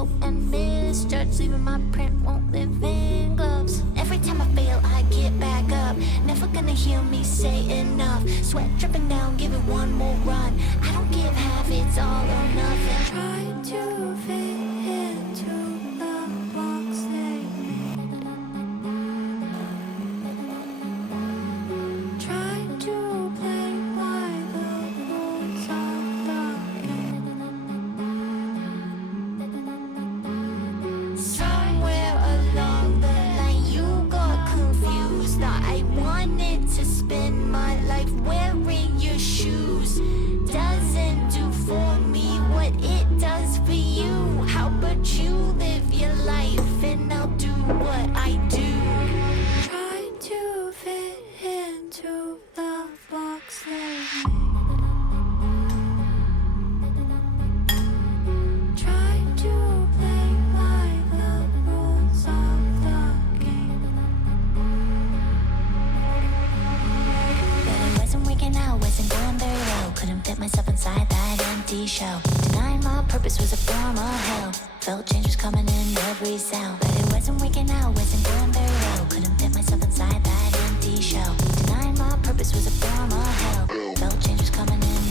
go and misjudge, leaving my print won't live in gloves. Every time I fail, I get back up. Never gonna hear me say enough. Sweat dripping down, give it one more run. I don't give half, it's all or nothing. Try to fit into the box they made. Try to play by the rules of the game. Somewhere along the line you got confused. Thought I wanted to spend my life wearing your shoes. Doesn't do for me what it does for you. How about you live your life and I'll do what I do. Try to fit into the box they made. Try to play by the rules of the game. But it wasn't working out, wasn't going very well. Couldn't fit myself inside that empty shell. Denying my purpose was a form of hell. Felt change was coming in every cell. But it wasn't working out, wasn't going very well. Couldn't fit myself inside that empty shell. Denying my purpose was a form of hell. Felt change was coming in